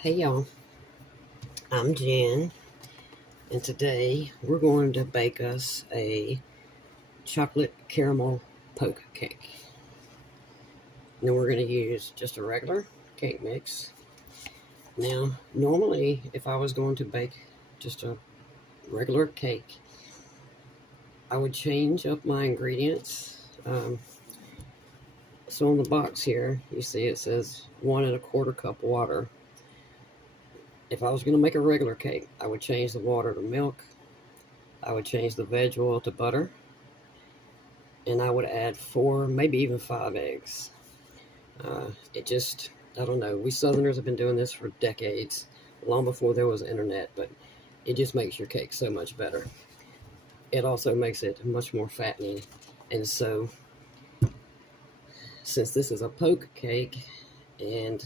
Hey y'all, I'm Jan, and today we're going to bake us a chocolate caramel poke cake. Now we're going to use just a regular cake mix. Now, normally, if I was going to bake just a regular cake, I would change up my ingredients. So on the box here, you see it says 1 1/4 cup water. If I was going to make a regular cake, I would change the water to milk. I would change the veg oil to butter, and I would add 4, maybe even 5 eggs. I don't know. We Southerners have been doing this for decades, long before there was internet, but it just makes your cake so much better. It also makes it much more fattening. And so, since this is a poke cake and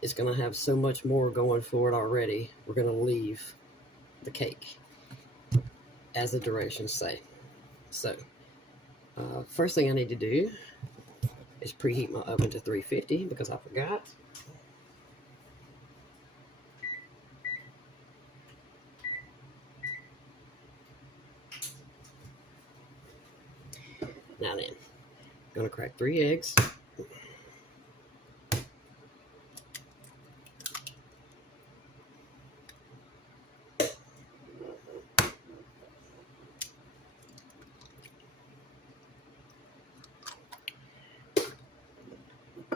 it's going to have so much more going for it already, we're going to leave the cake as the directions say. So, first thing I need to do is preheat my oven to 350 because I forgot. Now then, I'm gonna crack 3 eggs.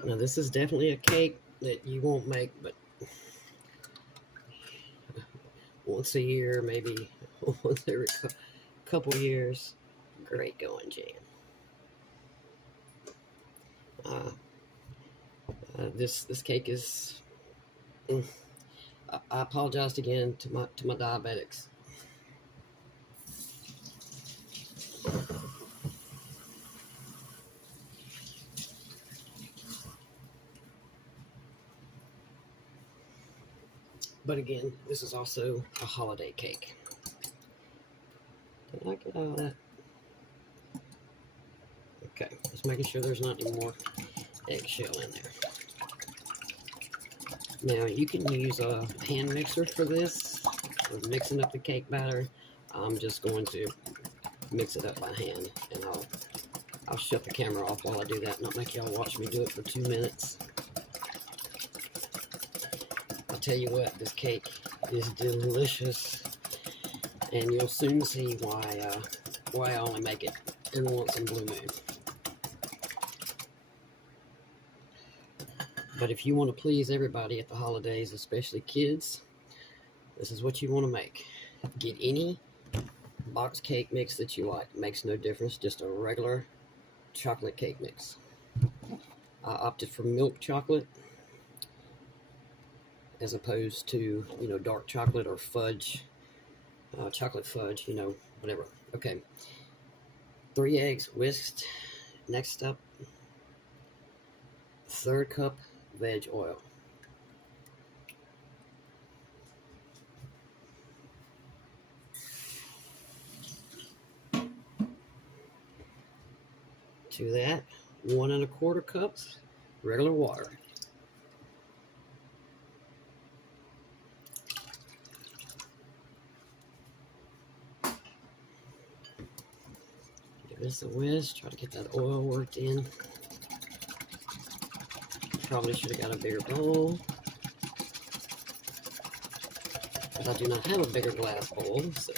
Now this is definitely a cake that you won't make but once a year, maybe once every couple years. Great going, Jan. Uh, this cake is. I apologize again to my diabetics. But again, this is also a holiday cake. Did I get all that? Okay, just making sure there's not any more eggshell in there. Now you can use a hand mixer for this, for mixing up the cake batter. I'm just going to mix it up by hand, and I'll shut the camera off while I do that, not make y'all watch me do it for 2 minutes. I'll tell you what, this cake is delicious, and you'll soon see why I only make it in once in blue moon. But if you want to please everybody at the holidays, especially kids, this is what you want to make. Get any box cake mix that you like. It makes no difference, just a regular chocolate cake mix. I opted for milk chocolate as opposed to, dark chocolate or fudge, chocolate fudge, whatever. Okay, 3 eggs whisked. Next up, 1/3 cup veg oil. To that, 1 1/4 cups regular water. Give this a whisk. Try to get that oil worked in. Probably should have got a bigger bowl, but I do not have a bigger glass bowl, so.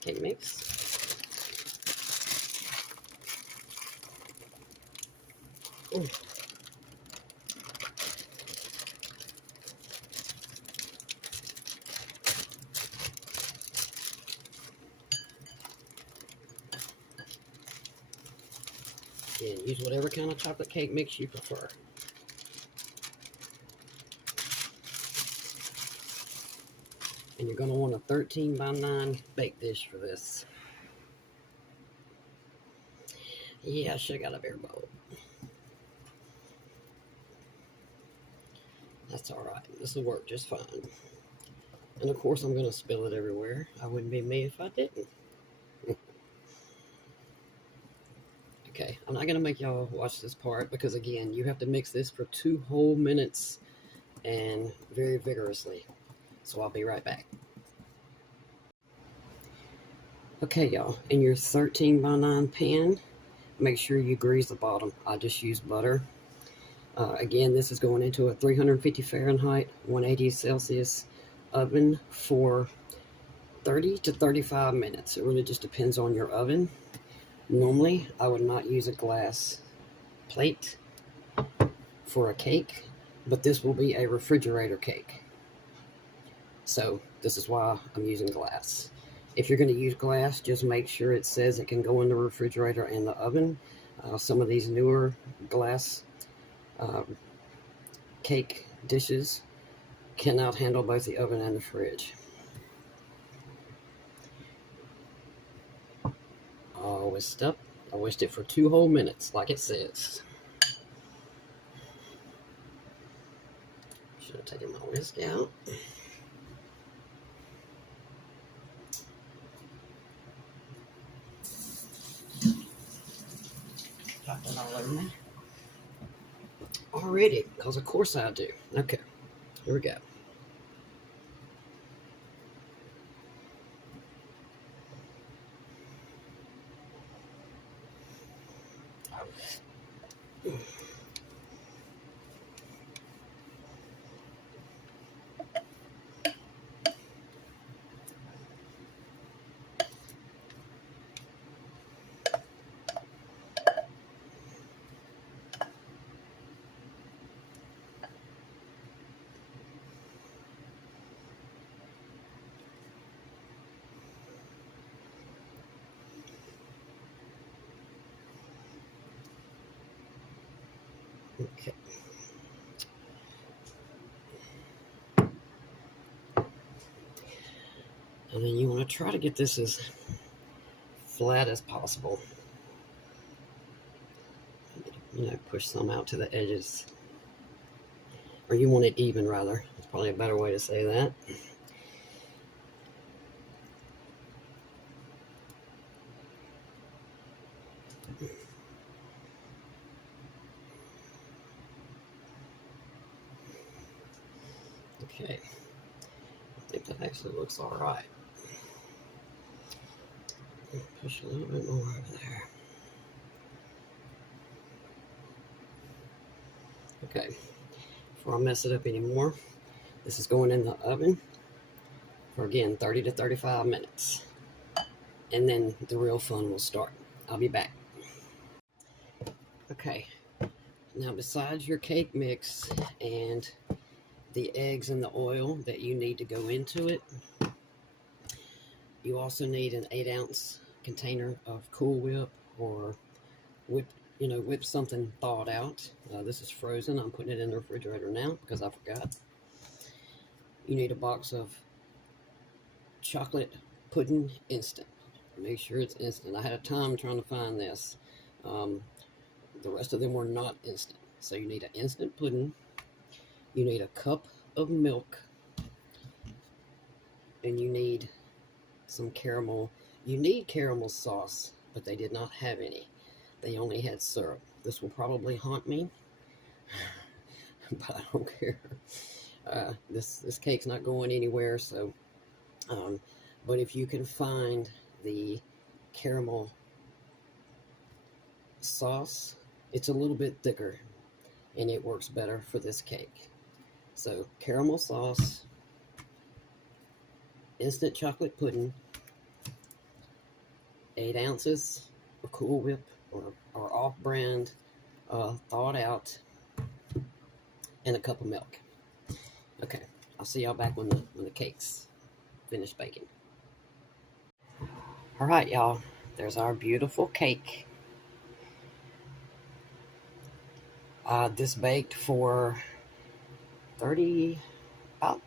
Cake mix. Ooh. Again, use whatever kind of chocolate cake mix you prefer. And you're going to want a 13 by 9 bake dish for this. Yeah, I should have got a bigger bowl. That's all right. This will work just fine. And of course, I'm going to spill it everywhere. I wouldn't be me if I didn't. Okay, I'm not going to make y'all watch this part because, again, you have to mix this for 2 whole minutes and very vigorously. So I'll be right back. Okay, y'all, in your 13 by 9 pan, make sure you grease the bottom. I just use butter. Again, this is going into a 350 Fahrenheit, 180 Celsius oven for 30 to 35 minutes. It really just depends on your oven. Normally, I would not use a glass plate for a cake, but this will be a refrigerator cake. So this is why I'm using glass. If you're going to use glass, just make sure it says it can go in the refrigerator and the oven. Some of these newer glass cake dishes cannot handle both the oven and the fridge. All whisked up. I whisked it for 2 whole minutes, like it says. Should have taken my whisk out. Got that all over me. Already, because of course I do. Okay, here we go. Okay. And then you want to try to get this as flat as possible. Push some out to the edges. Or you want it even, rather. It's probably a better way to say that. Okay. I think that actually looks all right. Push a little bit more over there. Okay. Before I mess it up anymore, this is going in the oven for, again, 30 to 35 minutes. And then the real fun will start. I'll be back. Okay. Now, besides your cake mix and the eggs and the oil that you need to go into it, you also need an 8-ounce container of Cool Whip or whip something thawed out. This is frozen. I'm putting it in the refrigerator now because I forgot. You need a box of chocolate pudding instant. Make sure it's instant. I had a time trying to find this. The rest of them were not instant. So you need an instant pudding. You need a cup of milk. And you need some caramel. You need caramel sauce, but they did not have any. They only had syrup. This will probably haunt me, but I don't care. This cake's not going anywhere, so, but if you can find the caramel sauce, it's a little bit thicker, and it works better for this cake. So, caramel sauce, instant chocolate pudding, 8 ounces of Cool Whip or off-brand thawed out, and a cup of milk. Okay, I'll see y'all back when the cake's finished baking. All right, y'all, there's our beautiful cake. This baked for about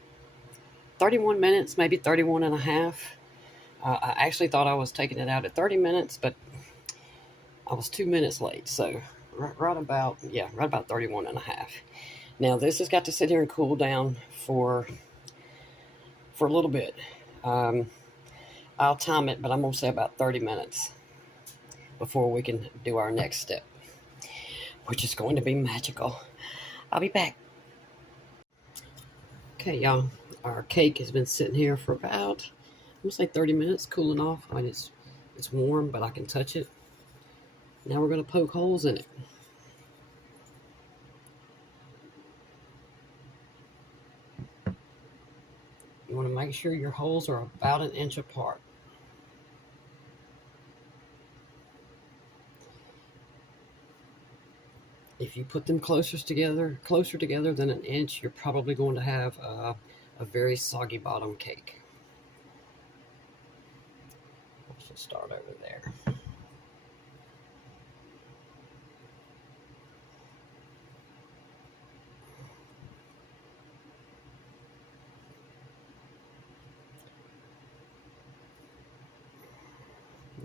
31 minutes, maybe 31 and a half. I actually thought I was taking it out at 30 minutes, but I was 2 minutes late. So right about 31 and a half. Now this has got to sit here and cool down for a little bit. Um, I'll time it, but I'm going to say about 30 minutes before we can do our next step, which is going to be magical. I'll be back. Okay, y'all. Our cake has been sitting here for about, I'm going to say 30 minutes, cooling off. I mean, it's warm, but I can touch it. Now we're going to poke holes in it. You want to make sure your holes are about an inch apart. If you put them closer together than an inch, you're probably going to have a very soggy bottom cake. Let's just start over there.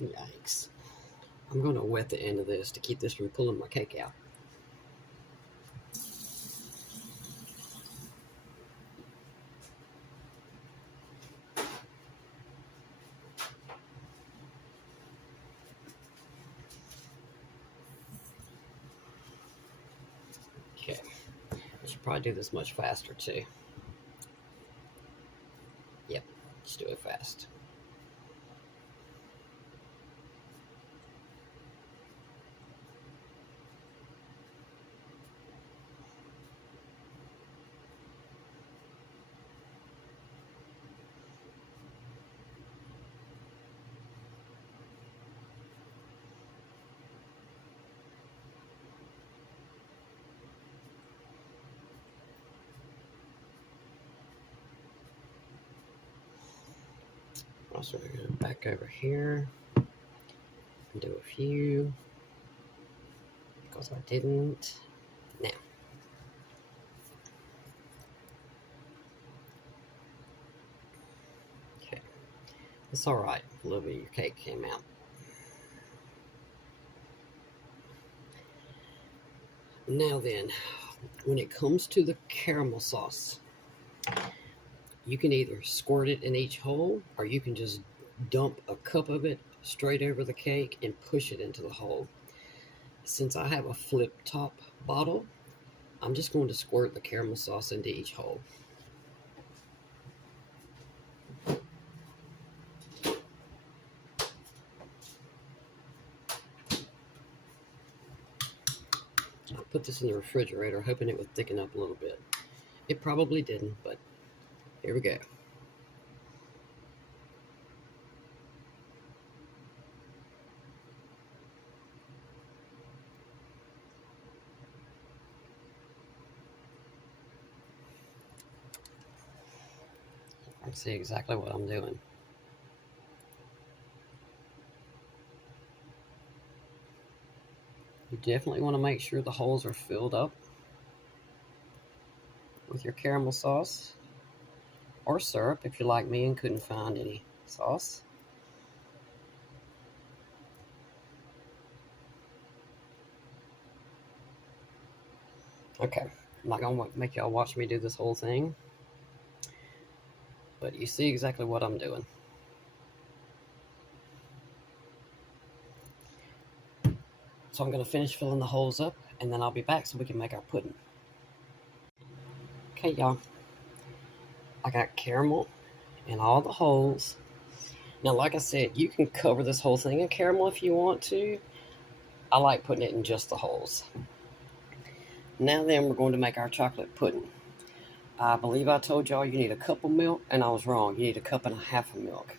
Yikes. I'm going to wet the end of this to keep this from pulling my cake out. Okay. I should probably do this much faster too. Yep, let's do it fast. Also, we're going to back over here and do a few because I didn't. Now, okay, it's all right. A little bit of your cake came out. Now then, when it comes to the caramel sauce, you can either squirt it in each hole or you can just dump a cup of it straight over the cake and push it into the hole. Since I have a flip top bottle, I'm just going to squirt the caramel sauce into each hole. I put this in the refrigerator hoping it would thicken up a little bit. It probably didn't, but here we go. I can see exactly what I'm doing. You definitely want to make sure the holes are filled up with your caramel sauce or syrup if you're like me and couldn't find any sauce. Okay, I'm not going to make y'all watch me do this whole thing, but you see exactly what I'm doing. So I'm going to finish filling the holes up, and then I'll be back so we can make our pudding. Okay, y'all. I got caramel in all the holes. Now, like I said, you can cover this whole thing in caramel if you want to. I like putting it in just the holes. Now then, we're going to make our chocolate pudding. I believe I told y'all you need a cup of milk, and I was wrong. You need a cup and a half of milk.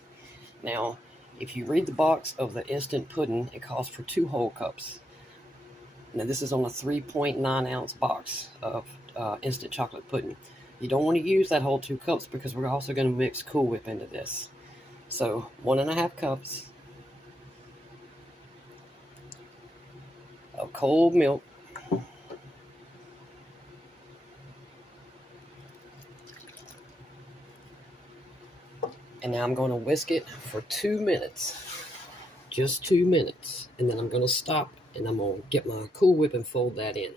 Now, if you read the box of the instant pudding, it calls for 2 whole cups. Now, this is on a 3.9 ounce box of instant chocolate pudding. You don't want to use that whole 2 cups because we're also going to mix Cool Whip into this. So 1.5 cups of cold milk. And now I'm going to whisk it for 2 minutes. Just 2 minutes. And then I'm going to stop and I'm going to get my Cool Whip and fold that in.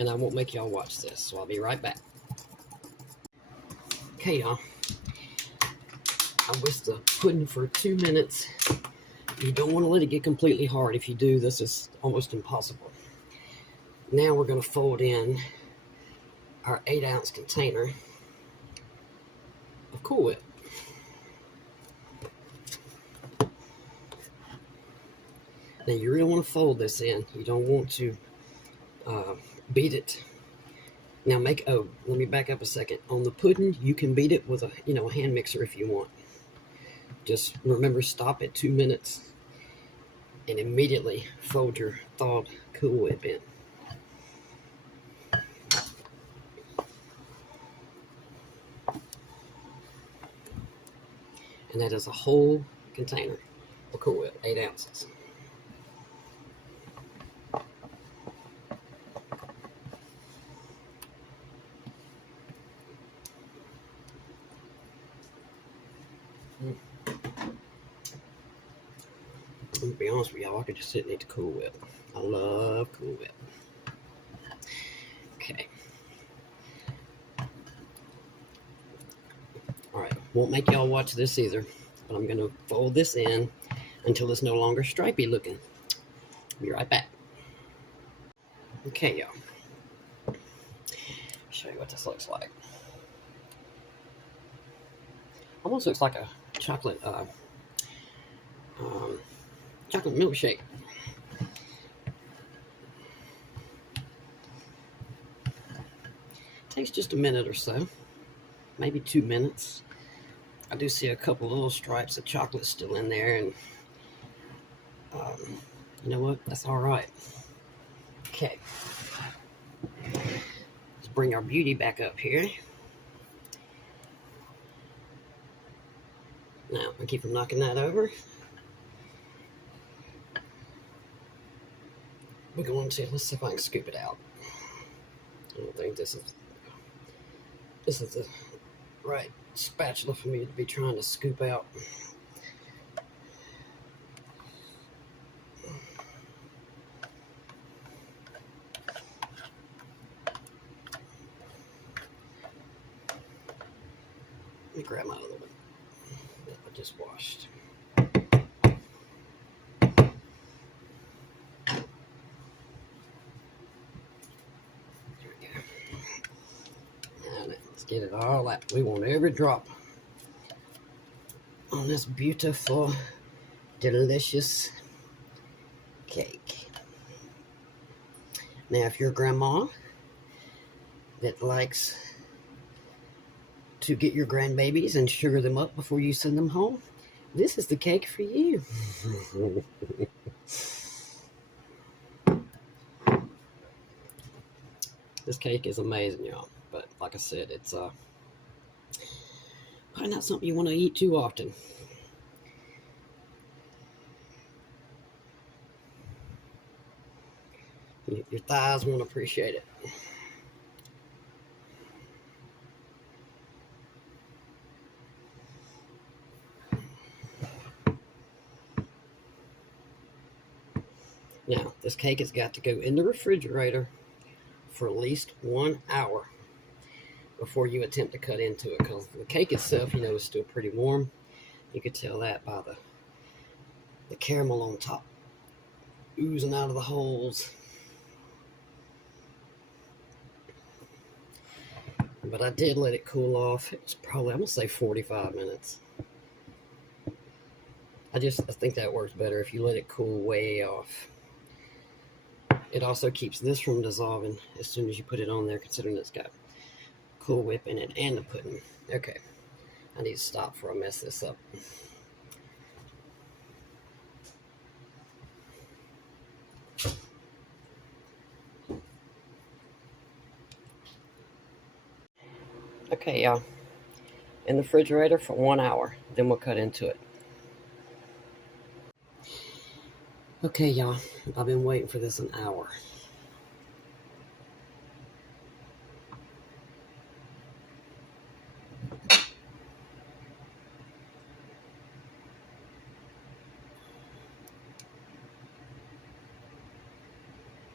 and I won't make y'all watch this, so I'll be right back. Okay, y'all. I whisked the pudding for 2 minutes. You don't want to let it get completely hard. If you do, this is almost impossible. Now we're going to fold in our 8-ounce container of Cool Whip. Now you really want to fold this in. You don't want to beat it. Now let me back up a second. On the pudding, you can beat it with a hand mixer if you want. Just remember, stop at 2 minutes and immediately fold your thawed Cool Whip in. And that is a whole container of Cool Whip, 8 ounces. To be honest with y'all, I could just sit and eat the Cool Whip. I love Cool Whip. Okay. Alright, won't make y'all watch this either, but I'm going to fold this in until it's no longer stripy looking. Be right back. Okay, y'all. Show you what this looks like. Almost looks like a chocolate chocolate milkshake. Takes just a minute or so, maybe 2 minutes. I do see a couple little stripes of chocolate still in there, and you know what? That's all right. Okay, let's bring our beauty back up here. Now, I keep from knocking that over. We're going to, let's see if I can scoop it out. I don't think this is the right spatula for me to be trying to scoop out. Let me grab my other one that I just washed. Let's get it all out. We want every drop on this beautiful, delicious cake. Now, if you're a grandma that likes to get your grandbabies and sugar them up before you send them home, this is the cake for you. This cake is amazing, y'all. But like I said, it's probably not something you want to eat too often. Your thighs won't appreciate it. Now, this cake has got to go in the refrigerator for at least 1 hour before you attempt to cut into it, because the cake itself, is still pretty warm. You could tell that by the caramel on top oozing out of the holes. But I did let it cool off. It's probably, I'm going to say 45 minutes. I think that works better if you let it cool way off. It also keeps this from dissolving as soon as you put it on there, considering it's got Cool Whip in it and the pudding. Okay, I need to stop before I mess this up. Okay, y'all. In the refrigerator for 1 hour. Then we'll cut into it. Okay, y'all. I've been waiting for this an hour.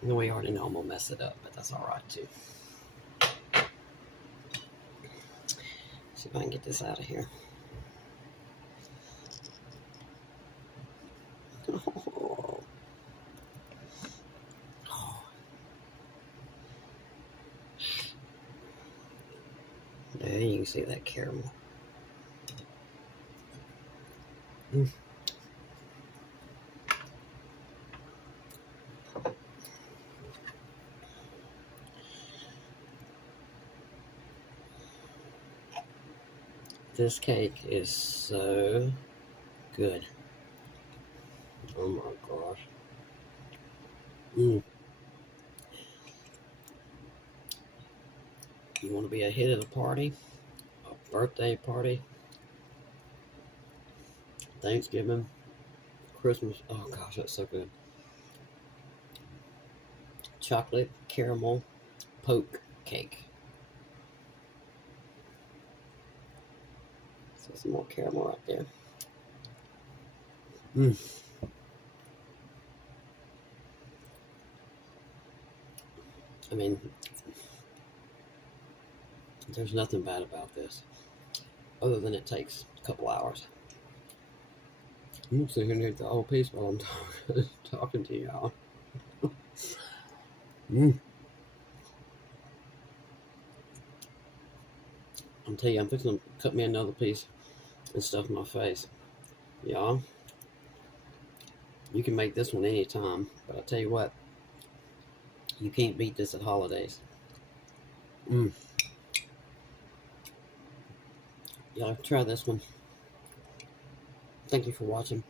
No, we already know I'm gonna mess it up, but that's all right too. See if I can get this out of here. There you can see that caramel. This cake is so good. Oh my gosh. You want to be a hit at a party, a birthday party, Thanksgiving, Christmas. Oh gosh, that's so good. Chocolate caramel poke cake. So some more caramel right there. I mean, there's nothing bad about this, other than it takes a couple hours. I'm gonna sit here and eat the whole piece while I'm talking to y'all. I'm telling you, I'm fixing to cut me another piece and stuff in my face. Y'all, you can make this one anytime, but I tell you what, you can't beat this at holidays. Y'all try this one. Thank you for watching.